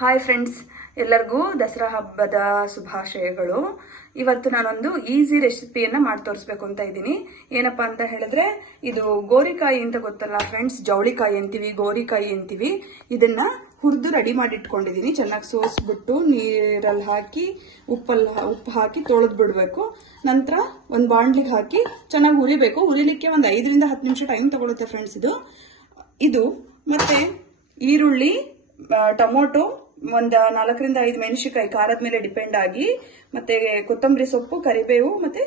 Hi friends, ಎಲ್ಲರಿಗೂ ದಸರಾ ಹಬ್ಬದ ಶುಭಾಶಯಗಳು. ಇವತ್ತು ನಾನೊಂದು ಈಸಿ ರೆಸಿಪಿಯನ್ನ ಮಾಡಿ ತೋರಿಸ್ಬೇಕು ಅಂತ ಇದ್ದೀನಿ. ಏನಪ್ಪಾ ಅಂತ ಹೇಳಿದ್ರೆ, ಇದು ಗೋರಿಕಾಯಿ ಅಂತ ಗೊತ್ತಲ್ಲ ಫ್ರೆಂಡ್ಸ್, ಜವಳಿಕಾಯಿ ಅಂತೀವಿ, ಗೋರಿಕಾಯಿ ಅಂತೀವಿ. ಇದನ್ನ ಹುರಿದು ರೆಡಿ ಮಾಡಿ ಇಟ್ಕೊಂಡಿದ್ದೀನಿ. ಚೆನ್ನಾಗಿ ಸೋಸ್ಬಿಟ್ಟು ನೀರಲ್ಲಿ ಹಾಕಿ ಉಪ್ಪು ಹಾಕಿ ತೊಳೆದು ಬಿಡಬೇಕು. ನಂತರ ಒಂದು ಬಾಣಲಿಗೆ ಹಾಕಿ ಚೆನ್ನಾಗಿ ಹುರಿಬೇಕು. ಹುರಿಲಿಕ್ಕೆ ಒಂದು 5 ರಿಂದ 10 ನಿಮಿಷ ಟೈಮ್ ತಗೊಳುತ್ತೆ ಫ್ರೆಂಡ್ಸ್. ಇದು ಮತ್ತೆ ಈರುಳ್ಳಿ, ಟೊಮೊಟೊ, ಒಂದು 4 ರಿಂದ 5 ಮೆಣಸಿನಕಾಯಿ ಖಾರದ ಮೇಲೆ ಡಿಪೆಂಡ್ ಆಗಿ, ಮತ್ತೆ ಕೊತ್ತಂಬರಿ ಸೊಪ್ಪು, ಕರಿಬೇವು, ಮತ್ತೆ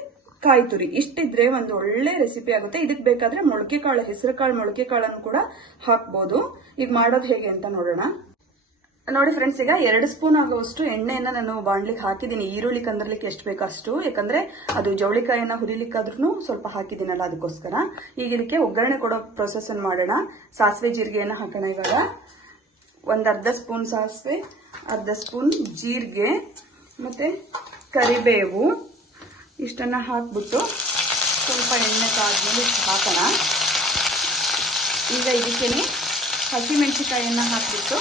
ಕಾಯಿ ತುರಿ ಇಷ್ಟಿದ್ರೆ ಒಂದು ಒಳ್ಳೆ ರೆಸಿಪಿ ಆಗುತ್ತೆ. ಇದಕ್ಕೆ ಬೇಕಾದ್ರೆ ಮೊಳಕೆ ಕಾಳು, ಹೆಸರು ಕಾಳು, ಮೊಳಕೆ ಕಾಳನ್ನು ಕೂಡ ಹಾಕ್ಬೋದು. ಈಗ ಮಾಡೋದು ಹೇಗೆ ಅಂತ ನೋಡೋಣ. ನೋಡಿ ಫ್ರೆಂಡ್ಸ್, ಈಗ 2 ಸ್ಪೂನ್ ಆಗುವಷ್ಟು ಎಣ್ಣೆಯನ್ನ ನಾನು ಬಾಣ್ಲಿಗೆ ಹಾಕಿದ್ದೀನಿ. ಈರುಳ್ಳಿ ಕಂದರ್ಲಿಕ್ಕೆ ಎಷ್ಟು ಬೇಕಷ್ಟು, ಯಾಕಂದ್ರೆ ಅದು ಜವಳಿಕಾಯಿಯನ್ನ ಹುರಿಲಿಕ್ಕಾದ್ರೂ ಸ್ವಲ್ಪ ಹಾಕಿದ್ದೀನಲ್ಲ, ಅದಕ್ಕೋಸ್ಕರ. ಈಗ ಇದಕ್ಕೆ ಒಗ್ಗರಣೆ ಕೊಡೋ ಪ್ರೊಸೆಸ್ ಅನ್ನು ಮಾಡೋಣ. ಸಾಸಿವೆ ಜೀರಿಗೆಯನ್ನ ಹಾಕೋಣ. ಇವಾಗ ಒಂದು ಅರ್ಧ ಸ್ಪೂನ್ ಸಾಸಿವೆ, ಅರ್ಧ ಸ್ಪೂನ್ ಜೀರಿಗೆ, ಮತ್ತೆ ಕರಿಬೇವು ಇಷ್ಟನ್ನ ಹಾಕ್ಬಿಟ್ಟು ಸ್ವಲ್ಪ ಎಣ್ಣೆ ಕಾದ್ಮೇಲೆ ಇಷ್ಟು ಹಾಕೋಣ. ಈಗ ಇದಕ್ಕೇನೆ ಹಸಿಮೆಣಸಿಕಾಯಿಯನ್ನ ಹಾಕ್ಬಿಟ್ಟು,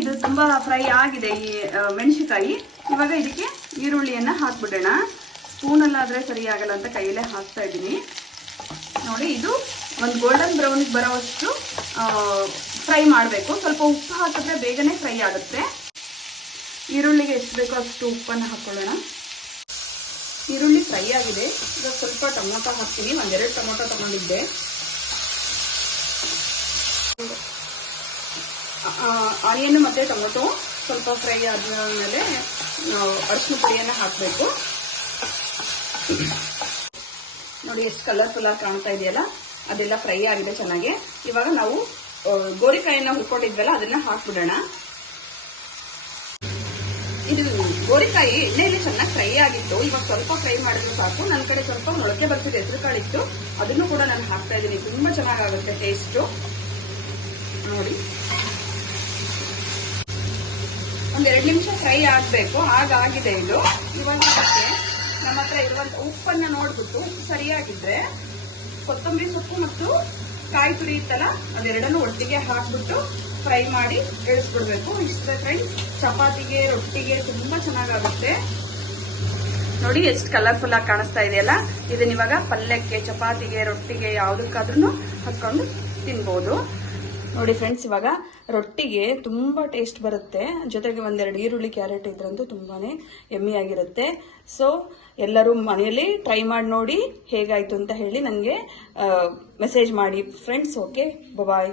ಇದು ತುಂಬಾ ಫ್ರೈ ಆಗಿದೆ ಈ ಮೆಣಸಿಕಾಯಿ. ಇವಾಗ ಇದಕ್ಕೆ ಈರುಳ್ಳಿಯನ್ನ ಹಾಕ್ಬಿಡೋಣ. ಸ್ಪೂನಲ್ಲಾದ್ರೆ ಸರಿ ಆಗಲ್ಲ ಅಂತ ಕೈಯಲ್ಲೇ ಹಾಕ್ತಾ ಇದ್ದೀನಿ. ನೋಡಿ, ಇದು ಒಂದು ಗೋಲ್ಡನ್ ಬ್ರೌನ್ ಬರೋವಷ್ಟು ಫ್ರೈ ಮಾಡಬೇಕು. ಸ್ವಲ್ಪ ಉಪ್ಪು ಹಾಕಿದ್ರೆ ಬೇಗನೆ ಫ್ರೈ ಆಗುತ್ತೆ. ಈರುಳ್ಳಿಗೆ ಎಷ್ಟು ಬೇಕೋ ಅಷ್ಟು ಉಪ್ಪನ್ನು ಹಾಕೊಳ್ಳೋಣ. ಈರುಳ್ಳಿ ಫ್ರೈ ಆಗಿದೆ. ಈಗ ಸ್ವಲ್ಪ ಟೊಮೊಟೊ ಹಾಕ್ತೀನಿ. 1-2 ಟೊಮೊಟೊ ತಗೊಂಡಿದ್ದೆ. ಆನಿಯನ್ ಮತ್ತೆ ಟೊಮೊಟೊ ಸ್ವಲ್ಪ ಫ್ರೈ ಆದ್ಮೇಲೆ ಅರಿಶಿನ ಪುಡಿಯನ್ನು ಹಾಕಬೇಕು. ನೋಡಿ ಎಷ್ಟು ಕಲರ್ಫುಲ್ ಆಗಿ ಕಾಣ್ತಾ ಇದೆಯಲ್ಲ, ಅದೆಲ್ಲ ಫ್ರೈ ಆಗಿದೆ ಚೆನ್ನಾಗಿ. ಇವಾಗ ನಾವು ಗೋರಿಕಾಯಿಯನ್ನ ಹುರ್ಕೊಂಡಿದ್ವಲ್ಲ, ಅದನ್ನ ಹಾಕ್ಬಿಡೋಣ. ಇದು ಗೋರಿಕಾಯಿ ಎಣ್ಣೆಯಲ್ಲಿ ಚೆನ್ನಾಗಿ ಫ್ರೈ ಆಗಿತ್ತು. ಇವಾಗ ಸ್ವಲ್ಪ ಫ್ರೈ ಮಾಡಿದ್ರೆ ಸಾಕು. ನನ್ನ ಕಡೆ ಸ್ವಲ್ಪ ಮೊಳಕೆ ಬರ್ತಿದೆ, ಹೆಸರು ಕಾಳಿತ್ತು, ಅದನ್ನು ಕೂಡ ನಾನು ಹಾಕ್ತಾ ಇದ್ದೀನಿ. ತುಂಬಾ ಚೆನ್ನಾಗಾಗುತ್ತೆ ಟೇಸ್ಟು. ನೋಡಿ, 1-2 ನಿಮಿಷ ಫ್ರೈ ಆಗಬೇಕು. ಆಗಿದೆ ಇದು. ಇವಾಗ ನಮ್ಮ ಹತ್ರ ಇರುವಂತ ಉಪ್ಪನ್ನ ನೋಡ್ಬಿಟ್ಟು, ಉಪ್ಪು ಸರಿಯಾಗಿದ್ರೆ ಕೊತ್ತಂಬರಿ ಸೊಪ್ಪು ಮತ್ತು ಕಾಯಿ ತುರಿ ಇತ್ತಲ್ಲ, ಅದೆರಡನ್ನು ಒಟ್ಟಿಗೆ ಹಾಕ್ಬಿಟ್ಟು ಫ್ರೈ ಮಾಡಿ ಇಳಿಸ್ಬಿಡ್ಬೇಕು. ಇಷ್ಟ ಫ್ರೆಂಡ್ಸ್, ಚಪಾತಿಗೆ, ರೊಟ್ಟಿಗೆ ತುಂಬಾ ಚೆನ್ನಾಗಾಗುತ್ತೆ. ನೋಡಿ ಎಷ್ಟು ಕಲರ್ಫುಲ್ ಆಗಿ ಕಾಣಿಸ್ತಾ ಇದೆಯಲ್ಲ. ಇದನ್ನ ಇವಾಗ ಪಲ್ಯಕ್ಕೆ, ಚಪಾತಿಗೆ, ರೊಟ್ಟಿಗೆ ಯಾವುದಕ್ಕಾದ್ರೂ ಹಾಕೊಂಡು ತಿನ್ಬಹುದು. ನೋಡಿ ಫ್ರೆಂಡ್ಸ್, ಇವಾಗ ರೊಟ್ಟಿಗೆ ತುಂಬಾ ಟೇಸ್ಟ್ ಬರುತ್ತೆ. ಜೊತೆಗೆ 1-2 ಈರುಳ್ಳಿ, ಕ್ಯಾರೆಟ್ ಇದ್ರಂತೂ ತುಂಬಾನೇ ಯಮ್ಮಿ ಆಗಿರುತ್ತೆ. ಸೊ ಎಲ್ಲರೂ ಮನೆಯಲ್ಲಿ ಟ್ರೈ ಮಾಡಿ ನೋಡಿ ಹೇಗಾಯ್ತು ಅಂತ ಹೇಳಿ ನನಗೆ ಮೆಸೇಜ್ ಮಾಡಿ ಫ್ರೆಂಡ್ಸ್. ಓಕೆ, ಬಾಯ್.